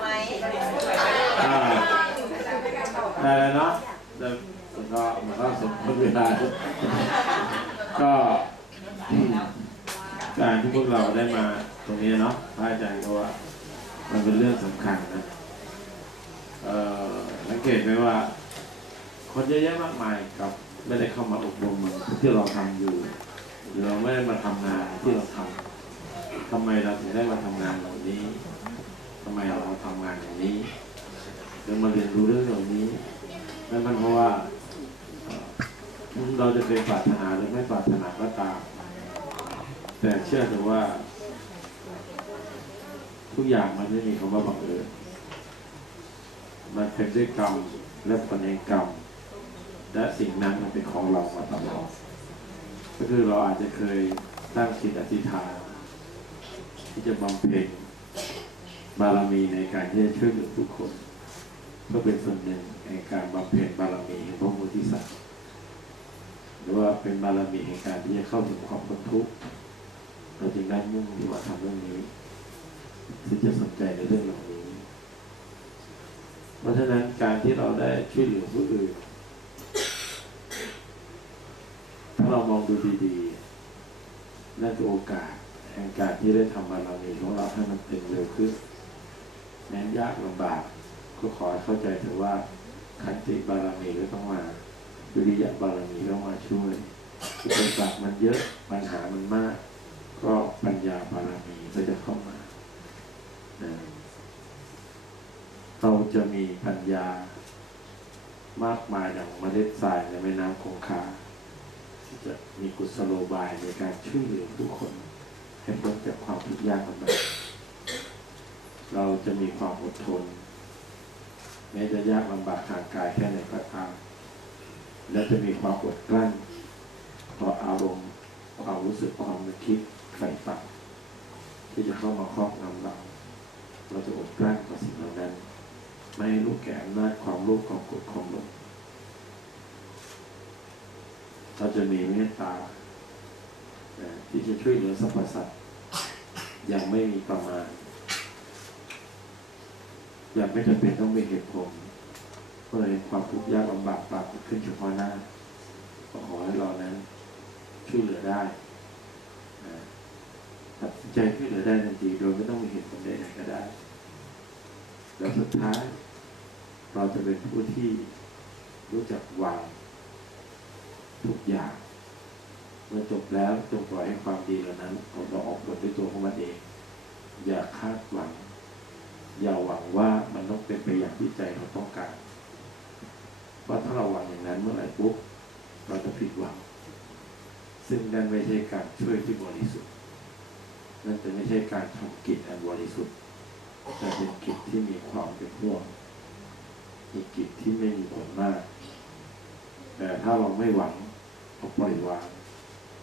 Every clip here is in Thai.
ไหมอ่าได้แล้วเนาะแล้วก็มันก็สมควรเวลาก็การที่พวกเราได้มาตรงนี้เนาะพระอาจารย์ก็ว่า มันเป็นเรื่องสำคัญนะ สังเกตไหมว่า คนเยอะแยะมากมายกับไม่ได้เข้ามาอบรมเหมือนที่เราทำอยู่หรือเราไม่ได้มาทำงานที่เราทำทำไมเราถึงได้มาทำงานเหล่านี้ทำไมเราทำงานอย่างนี้หรือมาเรียนรู้เรื่องเหล่านี้นั่นมันเพราะว่าเราจะเป็นปรารถนาหรือไม่ปรารถนาก็ตาม แต่เชื่อเถอะว่า ทุกอย่างมันไม่มีคำว่าบังเอิญ มันเป็นด้วยกรรมและผลแห่งกรรม และสิ่งนั้นมันเป็นของเรามาตลอดก็คือเราอาจจะเคยตั้งจิตอธิษฐานที่จะบำเพ็ญบารมีในการที่จะช่วยเหลือผู้คนเพื่อเป็นส่วนหนึ่งในการบำเพ็ญบารมีแห่งพระโพธิสัตว์หรือว่าเป็นบารมีแห่งการที่จะเข้าถึงความพ้นทุกข์เราจึงได้มุ่งที่ว่าทำเรื่องนี้ที่จะสนใจในเรื่องเหล่านี้ ราะฉะนั้นการที่เราได้ช่วยเหลือผู้อื่นถ้าเรามองดูดีๆนั่นคือโอกาสแห่งการที่ได้ทำบารมีของเราให้มันเต็มเร็วขึ้นแม้ยากลำบากก็ขอให้เข้าใจถึงว่าขันติบารมีก็ต้องมาวิริยะบารมีก็ต้องมาช่วยอุปสรรคมันเยอะปัญหามันมาก ก็ปัญญาบารมีก็จะเข้ามานะ เราจะมีปัญญามากมายอย่างเมล็ดทรายในแม่น้ำคงคาที่จะมีกุศโลบายในการช่วยเหลือผู้คน ให้พ้นจากความทุกข์ยากลำบากเราจะมีความอดทนแม้จะยากลำบากทางกายแค่ไหนก็ตามและจะมีความอดกลั้นต่ออารมณ์ความรู้สึกความนึกคิดใฝ่ฝันที่จะเข้ามาครอบงำเรา เราจะอดกลั้นกับสิ่งเหล่านั้น ไม่ให้ลูกแก่อำนาจความโลภความโกรธความหลงเราจะมีเมตตาที่จะช่วยเหลือสรรพสัตว์อย่างไม่มีประมาณอย่างไม่จำเป็นต้องมีเหตุผลเพราะเราเห็นความทุกข์ยากลำบากปรากฏขึ้นเฉพาะหน้าก็ขอให้เรานั้น ช่วยเหลือได้ตัดใจช่วยเหลือได้ทันทีโดยไม่ต้องมีเหตุผลใดๆก็ได้ แล้วสุดท้าย เราจะเป็นผู้ที่รู้จักวางทุกอย่าง เมื่อจบแล้วจงปล่อยให้ความดีเหล่านั้นของเราออกผลด้วยตัวของมันเอง อย่าคาดหวัง อย่าหวังว่ามันต้องเป็นไปอย่างที่ใจเราต้องการเพราะถ้าเราหวังอย่างนั้นเมื่อไหร่ปุ๊บเราจะผิดหวัง ซึ่งนั่นไม่ใช่การช่วยที่บริสุทธิ์นั่นจะไม่ใช่การทำกิจอันบริสุทธิ์แต่เป็นกิจที่มีความเป็นห่วง มีกิจที่ไม่มีผลมาก แต่ถ้าเราไม่หวังเราปล่อยวาง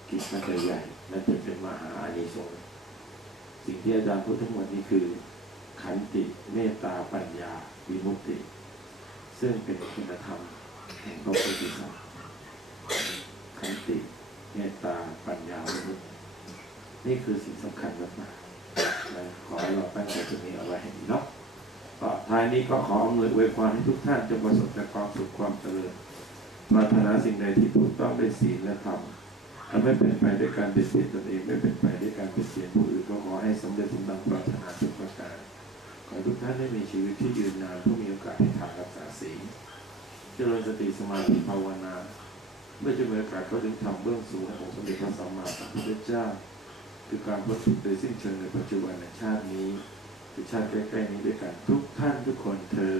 กิจมันจะใหญ่และจะเป็นมหาอานิสงส์สิ่งที่อาจารย์พูดทั้งหมดนี้คือ ขันติเมตตาปัญญาวิมุตติ ซึ่งเป็นคุณธรรมแห่งพระพุทธศาสนาขันติเมตตาปัญญาวิมุตตินี่คือสิ่งสำคัญมากๆขอให้เราตั้งใจตรงนี้เอาไว้ให้ดีเนาะ ต่อท้ายนี้ก็ขออำนวยอวยพรให้ทุกท่านจงประสบแต่ความสุขความเจริญปรารถนาสิ่งใดที่ถูกต้องด้วยศีลและธรรมและไม่เป็นไปด้วยการเบียดเบียนตนเองไม่เป็นไปด้วยการเบียดเบียนผู้อื่นก็ขอให้สำเร็จสมดังปรารถนาทุกประการขอทุกท่านได้มีชีวิตที่ยืนนานผู้มีโอกาสให้ทานรักษาศีลเจริญสติสมาธิภาวนาเมื่อจะมีโอกาสเขาถึงทำเบื้องสูงให้องสมเด็จพระสัมมาสัมพุทธเจ้า คือการพ้นทุกข์โดยสิ้นเชิงในปัจจุบันในชาตินี้ คือชาติใกล้ๆนี้ด้วยกันทุกท่านทุกคนเธอ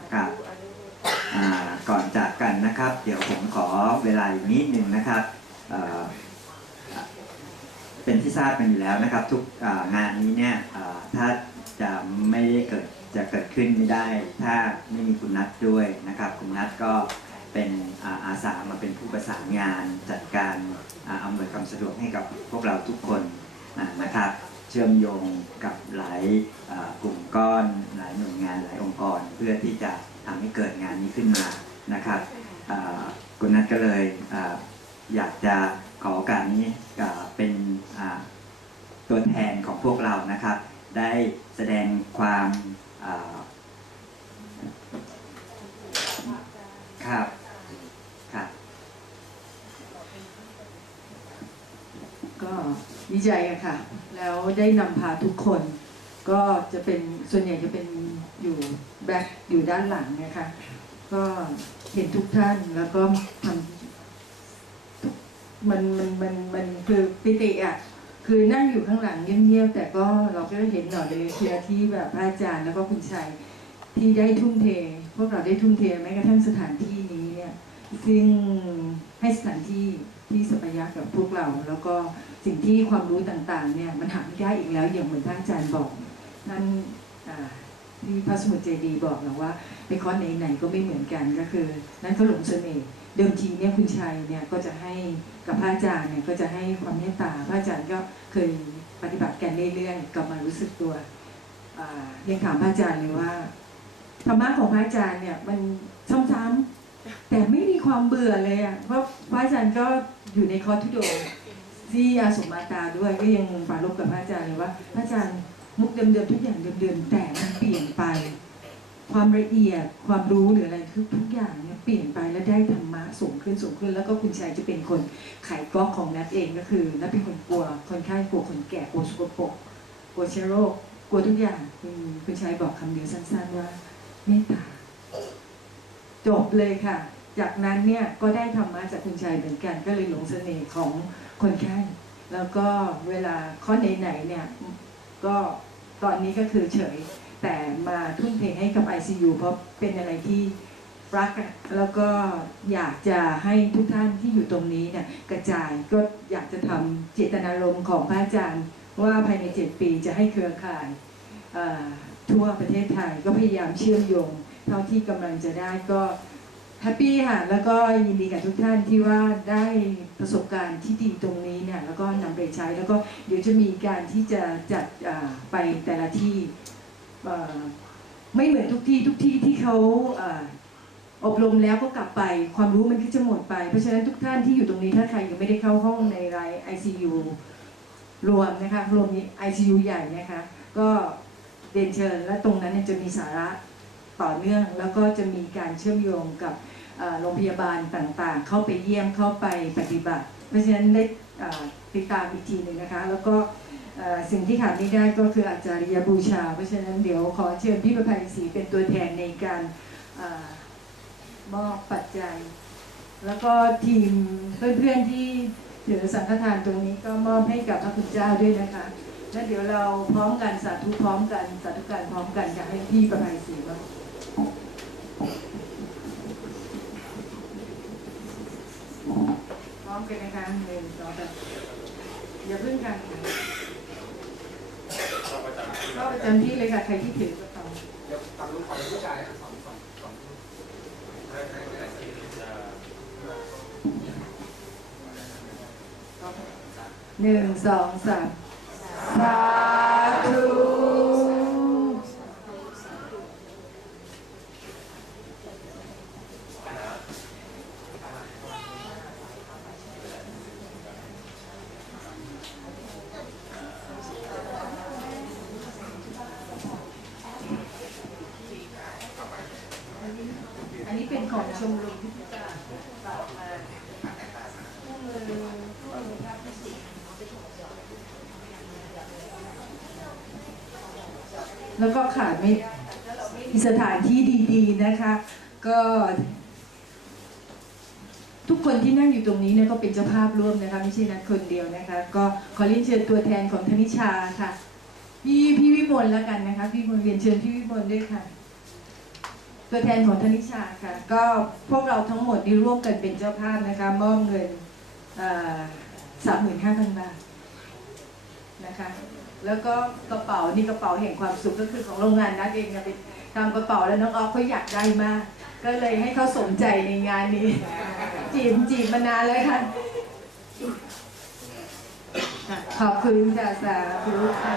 ญครับอ่าก่อนจากกันนะครับ เดี๋ยวผมขอเวลาอีกนิดหนึ่งนะครับเอ่อเป็นที่ทราบกันอยู่แล้วนะครับ ทุกอ่างานนี้เนี่ยอ่าถ้าจะไม่ได้เกิดจะเกิดขึ้นไม่ได้ ถ้าไม่มีคุณนัทด้วยนะครับ คุณนัทก็เป็นอ่าอาสามาเป็นผู้ประสานงานจัดการอ่าอำนวยความสะดวกให้กับพวกเราทุกคนอ่า นะครับเชื่อมโยงกับหลายกลุ่มก้อนหลายหน่วยงานหลายองค์กร เพื่อที่จะทำให้เกิดงานนี้ขึ้นมานะครับคุณนัทก็เลยออยากจะขอโอกาสนี้เป็นตัวแทนของพวกเรานะครับ ได้แสดงความาครับครับก็ ดีใจอะค่ะ แล้วได้นำพาทุกคน ก็จะเป็นส่วนใหญ่จะเป็นอยู่แบ็คอยู่ด้านหลังนะคะ ก็เห็นทุกท่านแล้วก็ทำมันมันมันมันคือปิติอะคือนั่งอยู่ข้างหลังเงียบๆแต่ก็เราก็เห็นหน่อยเลยเชียร์ที่แบบพระอาจารย์แล้วก็คุณชัยที่ได้ทุ่มเท พวกเราได้ทุ่มเทแม้กระทั่งสถานที่ ซึ่งให้สถานที่ที่สัปยะกับพวกเรา แล้วก็สิ่งที่ความรู้ต่างๆเนี่ยมันหาไม่ได้อีกแล้วอย่างเหมือนท่านอาจารย์บอกนั่นที่พระสมุทรเจดีบอกนะว่าไปคอร์สไหนๆก็ไม่เหมือนกันก็คือ นั่นก็หลงเสน่ห์เดิมทีเนี่ยคุณชัยเนี่ยก็จะให้กับพระอาจารย์เนี่ยก็จะให้ความเมตตาพระอาจารย์ก็เคยปฏิบัติกันเรื่อยๆก็มารู้สึกตัวอ่าเรียนถามพระอาจารย์เลยว่าธรรมะของพระอาจารย์เนี่ยมันซ้ำๆ แต่ไม่มีความเบื่อเลยอะเพราะพระอาจารย์ก็อยู่ในคอร์สทุดงที่อาสมมาตาด้วยก็ยังปรารบกับพระอาจารย์เลยว่า พระอาจารย์มุกเดิมๆทุกอย่างเดิมๆแต่มันเปลี่ยนไป ความละเอียดความรู้หรืออะไรทุกทุกอย่างเนี่ยเปลี่ยนไปแล้วได้ธรรมะสูงขึ้นสูงขึ้น แล้วก็คุณชัยจะเป็นคนไขก๊อกของนัดเองก็คือนัดเป็นคนกลัวคนไข้กลัวคนแก่กลัวสกปรกกลัวเชื้อโรคกลัวทุกอย่างคุณคุณชัยบอกคำเดียวสั้นๆว่าเมตตา จบเลยค่ะ จากนั้นเนี่ยก็ได้ธรรมะจากคุณชัยเหมือนกันก็เลยหลงเสน่ห์ของคนไข้แล้วก็เวลาข้อไหนๆเนี่ยก็ตอนนี้ก็คือเฉย แต่มาทุ่มเทให้กับ ICU เพราะเป็นอะไรที่รักแล้วก็อยากจะให้ทุกท่านที่อยู่ตรงนี้เนี่ยกระจายก็อยากจะทำเจตนารมณ์ของพระอาจารย์ ว่าภายใน 7 ปีจะให้เครือข่ายทั่วประเทศไทยก็พยายามเชื่อมโยง เท่าที่กำลังจะได้ก็แฮปปี้ค่ะ แล้วก็ยินดีกับทุกท่านที่ว่าได้ประสบการณ์ที่ดีตรงนี้เนี่ย แล้วก็นำไปใช้ แล้วก็เดี๋ยวจะมีการที่จะจัดไปแต่ละที่ไม่เหมือนทุกที่ทุกที่ที่เขาอบรมแล้วก็กลับไป ความรู้มันก็จะหมดไป เพราะฉะนั้นทุกท่านที่อยู่ตรงนี้ถ้าใครยังไม่ได้เข้าห้องในราย ICU รวมนะคะ รวม ICU ใหญ่นะคะ ก็เรียนเชิญและตรงนั้นจะมีสาระ ต่อเนื่อง แล้วก็จะมีการเชื่อมโยงกับโรงพยาบาลต่างๆ เข้าไปเยี่ยมเข้าไปปฏิบัติ เพราะฉะนั้นได้ติดตามอีกทีหนึ่งนะคะ แล้วก็สิ่งที่ขาดไม่ได้ก็คืออาจารยบูชา เพราะฉะนั้นเดี๋ยวขอเชิญพี่ประภัยศรีเป็นตัวแทนในการอมอบปัจจัย แล้วก็ทีมเพื่อนๆที่ถือสังฆทานตรงนี้ก็มอบให้กับพระคุณเจ้าด้วยนะคะ แล้วเดี๋ยวเราพร้อมกันสาธุพร้อมกันสาธุการพร้อมกันอยากให้พี่ประภัยศรีมา ร้อมกันนะคะหนึ่งสองสามอย่าพิ่งกันค่ะก็ประจำที่เลยค่ะ ใครที่ถือกระเป๋าเดี๋ยวฝั่งนู้นฝั่งผู้ชายฝั่งฝั่งฝั่งหนึ่งสองสามสาธุ อันนี้เป็นของชมรมพิพิธภัณฑ์ฝากมาคู่มือคู่มือภาพที่สิบ แล้วก็ขาดไม่มีสถานที่ดีๆนะคะ ก็ ทุกคนที่นั่งอยู่ตรงนี้เนี่ยก็เป็นเจ้าภาพร่วมนะคะไม่ใช่นัดคนเดียวนะคะ ก็ขอเรียนเชิญตัวแทนของธนิชาค่ะพี่พี่วิมลแล้วกันนะคะพี่วิมลเรียนเชิญพี่วิมลด้วยค่ะ ตัวแทนของธนิชาค่ะ ก็พวกเราทั้งหมดนี่ร่วมกันเป็นเจ้าภาพนะคะมอบเงินสามหมื่นห้าพันบาทนะคะ แล้วก็กระเป๋านี่กระเป๋าแห่งความสุขก็คือของโรงงานนัดเองนะเป็นทำกระเป๋าแล้วน้องออฟเขาอยากได้มาก ก็เลยให้เขาสมใจในงานนี้ จีบจีบมานานเลยค่ะ ขอบคุณค่ะสาธุค่ะ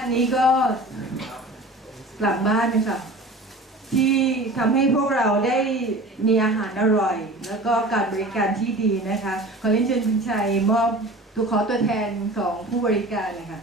อันนี้ก็กลับบ้านนะคะที่ ทำให้พวกเราได้มีอาหารอร่อย แล้วก็การบริการที่ดีนะคะ ขอเรียนเชิญคุณชัยมอบตัวขอตัวแทนของผู้บริการนะคะ